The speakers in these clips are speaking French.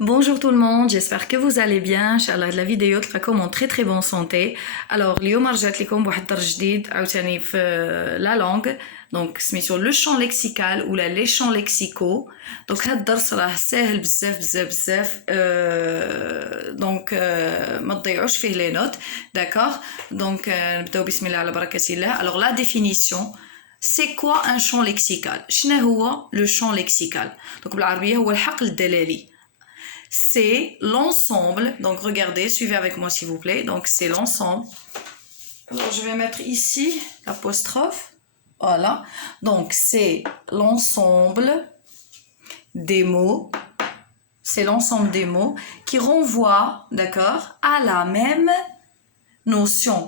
Bonjour tout le monde, j'espère que vous allez bien. Inch'Allah la vidéo تلقاكم en très très bonne santé. Alors اليوم رجعت لكم بواحد الدرس جديد عاوتاني في la langue. Donc سميتو le champ lexical ou les champs lexicaux. Donc هاد الدرس راه ساهل بزاف بزاف بزاف. Donc ما تضيعوش فيه les notes, d'accord. Donc نبداو بسم الله على بركة الله. Alors la définition. C'est quoi un champ lexical? شنو هو le champ lexical? Donc بالعربية هو الحقل الدلالي. C'est l'ensemble, donc regardez, suivez avec moi s'il vous plaît, donc c'est l'ensemble. Alors je vais mettre ici l'apostrophe, voilà, donc c'est l'ensemble des mots, c'est l'ensemble des mots qui renvoient, d'accord, à la même notion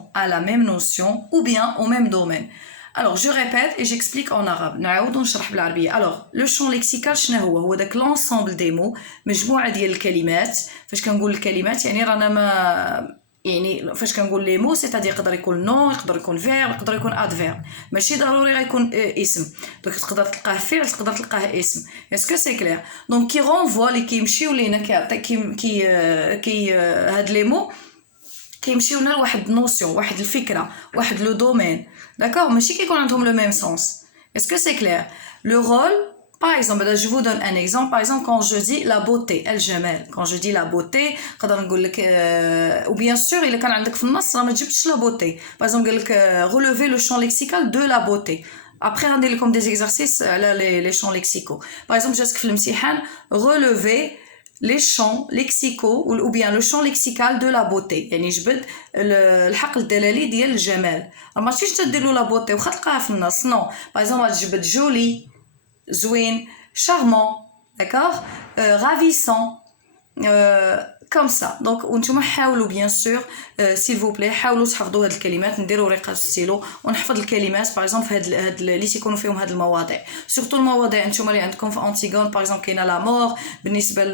ou bien au même domaine. Alors je répète et j'explique en arabe. نعاود ونشرح بالعربية. Alors le champ lexical شنو هو؟ هو داك l'ensemble des mots مجموعة ديال الكلمات. فاش كنقول الكلمات يعني رانا ما يعني فاش كنقول لي مو سيتادير يقدر يكون نون يقدر يكون فيرب يقدر يكون ادفيرب ماشي ضروري غيكون اسم دونك تقدر تلقاه فعل تقدر تلقاه اسم اسكو سي كلير دونك كي رونفوا لي كيمشيو لينا كي هاد لي مو كيمشيو لنا لواحد نوسيون واحد الفكره واحد لو دومين داكور ماشي كيكون عندهم لو ميم سونس اسكو سي كلير لو رول par exemple je vous donne un exemple par exemple quand je dis la beauté الجمال quand je dis la beauté نقدر نقول لك ou bien sûr الا كان عندك في النص راه ما جبتش la beauté par exemple قال لك relever le champ lexical de la beauté après غندير لكم des exercices على les champs lexicaux par exemple جاتك في الامتحان relever les champs lexicaux ou bien le champ lexical de la beauté يعني جبد الحقل الدلالي ديال الجمال ماشي تدير له la beauté واخا تلقاها في النص نو باغ اكزومبل تجبد جولي زوين charmant d'accord ravissant comme ça donc وانتم حاولوا bien sûr s'il vous plaît حاولوا تحفظوا هاد الكلمات نديروا ورقه ستيلو ونحفظ الكلمات باغ اكزومبل في هاد اللي تيكونوا فيهم هاد المواضيع سورتو المواضيع انتم اللي عندكم في انتيغون باغ اكزومبل كاينه لا مور بالنسبه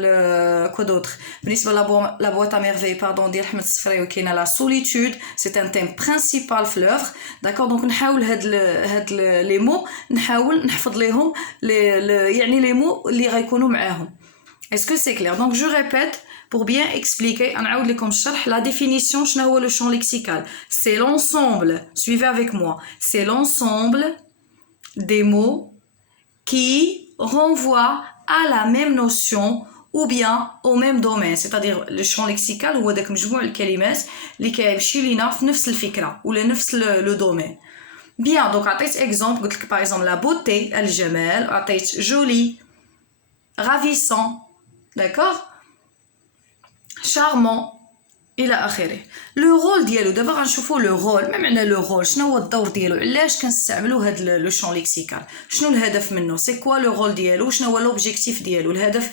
كو دوطر بالنسبه لا بوات ا ميرفي باردون ديال احمد الصفراوي كاينه لا سوليتود سي ان تيم برينسيبال في لوفر داكور دونك نحاول هاد لي مو نحاول نحفظ ليهم يعني لي مو اللي غيكونوا معاهم اسكو سي كلير دونك جو ريبيت pour bien expliquer نعاود لكم الشرح la définition شنو هو le champ lexical c'est l'ensemble suivez avec moi c'est l'ensemble des mots qui renvoient à la même notion ou bien au même domaine c'est-à-dire le champ lexical هو داك مجموع الكلمات اللي كيمشي لينا في نفس الفكره ولا نفس لو دومين bien donc عطيت exemple قلت لك par exemple la beauté الجمال عطيت joli ravissant d'accord charmant الى اخره لو رول ديالو دابا غنشوفوا لو رول ما معنى لو رول شنو هو الدور ديالو علاش كنستعملوا هاد لو شون ليكسيكال شنو الهدف منه سي كوا لو رول ديالو شنو هو لوبجيكتيف ديالو الهدف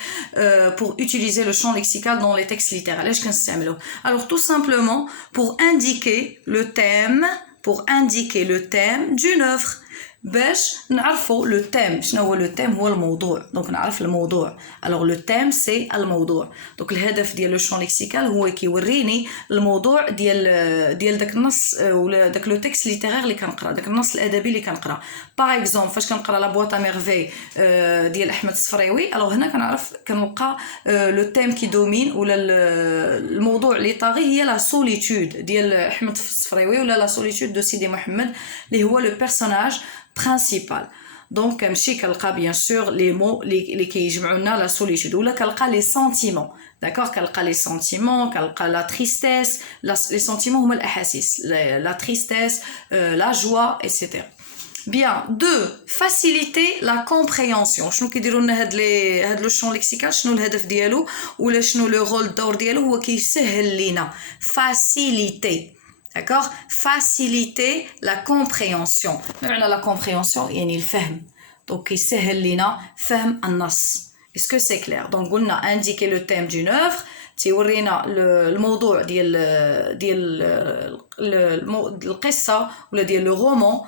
pour utiliser le champ lexical dans les textes littéraires علاش كنستعملوه alors tout simplement pour indiquer le thème d'une œuvre باش نعرفوا لو تيم شنو هو لو تيم هو الموضوع دونك نعرف الموضوع alors لو تيم سي الموضوع دونك الهدف ديال لو شون ليكسيكال هو كيوريني الموضوع ديال داك النص ولا داك لو تكست ليتيرير اللي كنقرا داك النص الادبي اللي كنقرا باغ اكزومبل فاش كنقرا لا بواط ا ميرفي ديال احمد الصفراوي alors هنا كنعرف كنلقى لو تيم كي دومين ولا الموضوع اللي طاغي هي لا سوليتود ديال احمد الصفراوي ولا لا سوليتود دو سيدي محمد اللي هو لو بيرسوناج principal donc كنمشي كنلقى bien sûr les mots اللي كيجمعوا لنا la solitude ولا كنلقى les sentiments d'accord كنلقى les sentiments كنلقى la tristesse les sentiments هما الاحاسيس la tristesse la joie etc bien deux faciliter la compréhension شنو كيديروا لنا هاد لو شون ليكسيكال شنو الهدف ديالو ولا شنو لو رول الدور ديالو هو كيسهل لينا faciliter d'accord faciliter la compréhension معنى la compréhension يعني الفهم donc يسهل لنا فهم النص est-ce que c'est clair donc قلنا indiquer le thème d'une œuvre تيورينا الموضوع ديال القصه ولا ديال لو رومان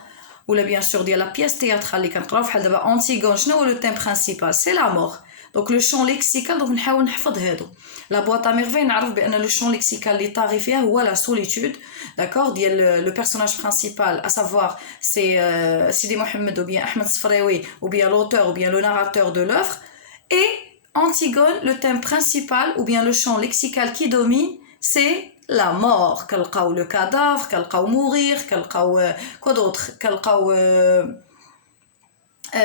ولا bien sûr ديال لا بياس تياترال اللي كنقراو بحال دابا انتيغون شنو هو لو thème principal c'est la mort donc le champ lexical donc نحاول نحفظ هادو لا بواط ا ميرفي نعرف بان لو champ lexical اللي طاغي فيها هو لا solitude d'accord ديال لو personnage principal à savoir c'est Sidi Mohamed ou bien Ahmed Sfraoui ou bien l'auteur ou bien le narrateur de l'œuvre et Antigone, le thème principal ou bien le champ lexical qui domine, c'est la mort. Kalqaw le cadavre, kalqaw mourir, kalqaw quoi d'autre, kalqaw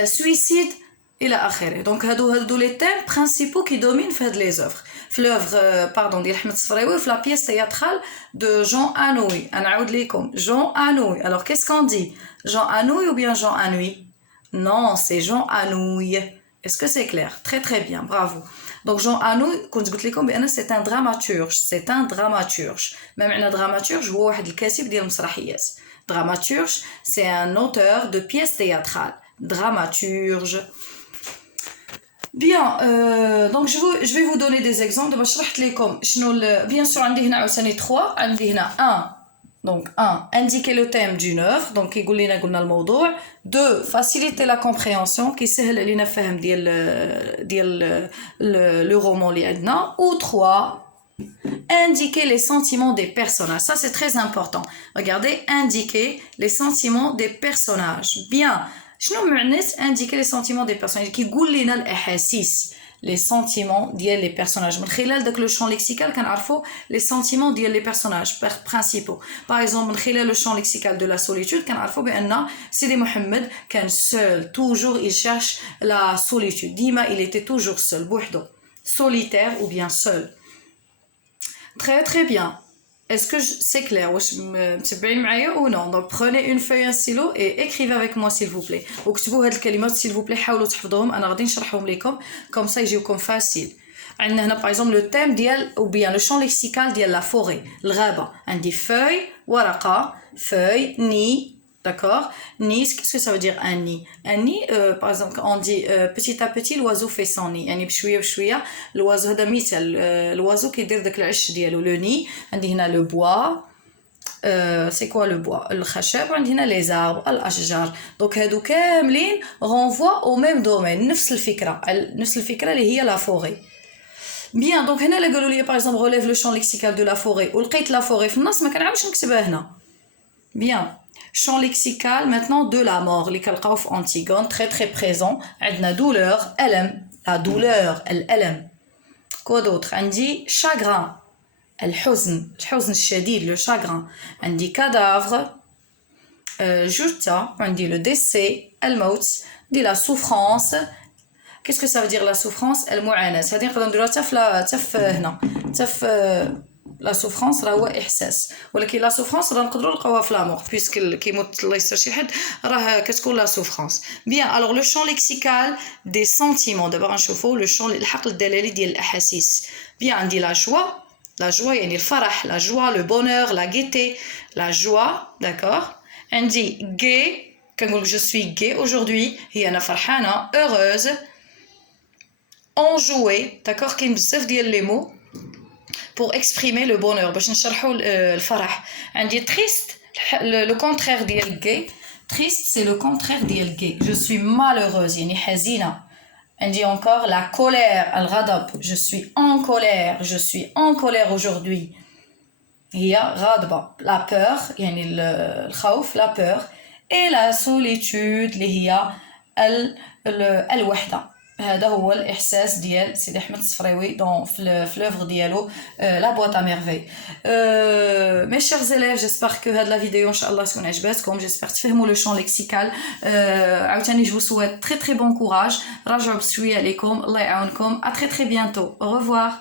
suicide et la akhirah. Donc هادو les thèmes principaux qui dominent fait les œuvres. L'œuvre pardon ديال أحمد الصفراوي في la pièce théâtrale de Jean Anouilh. نعاود لكم Jean Anouilh. Alors qu'est-ce qu'on dit? Jean Anouilh ou bien Jean Anouilh? Non, c'est Jean Anouilh. Est-ce que c'est clair? Très très bien, bravo. Donc Jean Anouilh كنت قلت لكم بأن c'est un dramaturge, c'est un dramaturge. ما معنى dramaturge هو واحد الكاتب ديال المسرحيات. Dramaturge, c'est un auteur de pièces théâtrales. Dramaturge. Bien, donc je vais vous donner des exemples. Bien sûr, on a 3, on a 1. Donc 1, indiquer le thème d'une œuvre. Donc, يقول لنا قلنا الموضوع. 2, faciliter la compréhension. qui سهل علينا فهم ديال le roman اللي عندنا. Ou 3, indiquer les sentiments des personnages. Ça, c'est très important. Regardez, indiquer les sentiments des personnages. Bien. شنو معنى indiquer les sentiments des personnages كيقول لنا الاحاسيس les sentiments ديال les personnages من خلال داك لو champ lexical كنعرفوا les sentiments ديال les personnages principaux. Par exemple من خلال le champ lexical de la solitude كنعرفوا بان سيدي محمد كان seul, toujours il cherche la solitude. ديما il était toujours seul بوحدو, solitaire ou bien seul. Très très bien. Est-ce que c'est clair? ou non? Donc prenez une feuille, un stylo et écrivez avec moi s'il vous plaît. وكتبوا هاد الكلمات s'il vous plaît, حاولوا تحفظوهم. أنا غادي نشرحهم لكم comme ça يجيوكم facile. عندنا هنا par exemple le thème ديال ou bien le champ lexical ديال la forêt, الغابة. عندي feuille, ورقة, feuille, nid. D'accord? Nid, qu'est-ce que ça veut dire un nid? Un nid, par exemple, on dit petit à petit l'oiseau fait son nid. يعني بشوية بشوية l'oiseau هذا مثال l'oiseau كيدير داك العش ديالو. Le nid, عندي هنا le bois. C'est quoi le bois? الخشب. وعندي هنا les arbres, الأشجار. Donc هادو كاملين renvoient au même domaine. نفس الفكرة اللي هي la forêt. Bien, donc هنا اللي قالوا لي par exemple relève le champ lexical de la forêt. ولقيت la forêt في النص ما كنعاودش نكتبها هنا. Bien. Champ lexical maintenant de la mort. Les kalqaw Antigone, très très présent. عندنا douleur, ألم, la douleur, الألم. Quoi d'autre? عندي chagrin, الحزن الشديد, le chagrin. عندي cadavre, جثة. عندي le décès, الموت. عندي la souffrance. Qu'est-ce que ça veut dire la souffrance? المعاناة. هذه نقدر نديروها حتى في هنا, حتى في la souffrance راه هو احساس, ولكن la souffrance راه نقدروا نلقاوها في لامور puisque كيموت الله يستر شي حد راه كتكون la souffrance. Bien, alors le champ lexical des sentiments. دابا غنشوفوا le champ الحقل الدلالي ديال الاحاسيس. Bien, عندي la joie يعني الفرح, la joie, le bonheur, la gaieté, la joie, d'accord. عندي gai, كنقول je suis gai aujourd'hui, هي انا فرحانه, heureuse, enjouée, d'accord. كاين بزاف ديال لي مو pour exprimer le bonheur. باش نشرحوا الفرح. عندي triste, le contraire ديال gay. Triste, c'est le contraire ديال gay. Je suis malheureuse, يعني حزينة. عندي encore la colère, الغضب. Je suis en colère aujourd'hui. هي غاضبة. La peur, يعني الخوف, la peur. Et la solitude, اللي هي الوحدة. هذا هو الإحساس ديال سيدي أحمد الصفراوي في l'œuvre ديالو La boîte à merveilles. Mes chers élèves, j'espère que هاد la vidéo إن شاء الله تكون عجبتكم. J'espère تفهموا le champ lexical. عاوتاني je vous souhaite très très bon courage. راجعوا بشوية عليكم. الله يعاونكم. À très très bientôt. Au revoir.